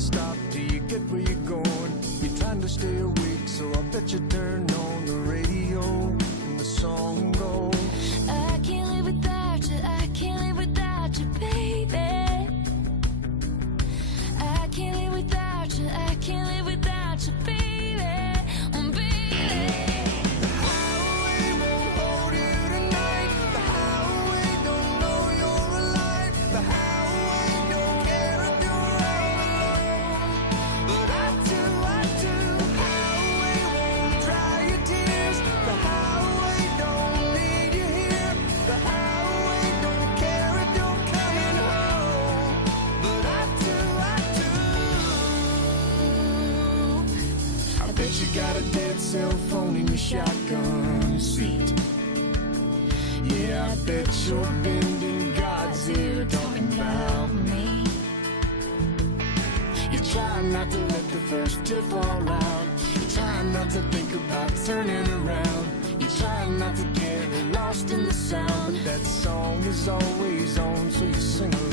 to stop till you get where you're going. You're trying to stay awake, so I bet you turn on the radio and the song goes, I can't live without you, I can't live without you, baby. I can't live without you, I can't live without you, baby. You got a dead cell phone in your shotgun seat. Yeah, I bet you're bending God's ear talking about me. You're trying not to let the first tear fall out. You're trying not to think about turning around. You're trying not to get lost in the sound. But that song is always on, so you sing along.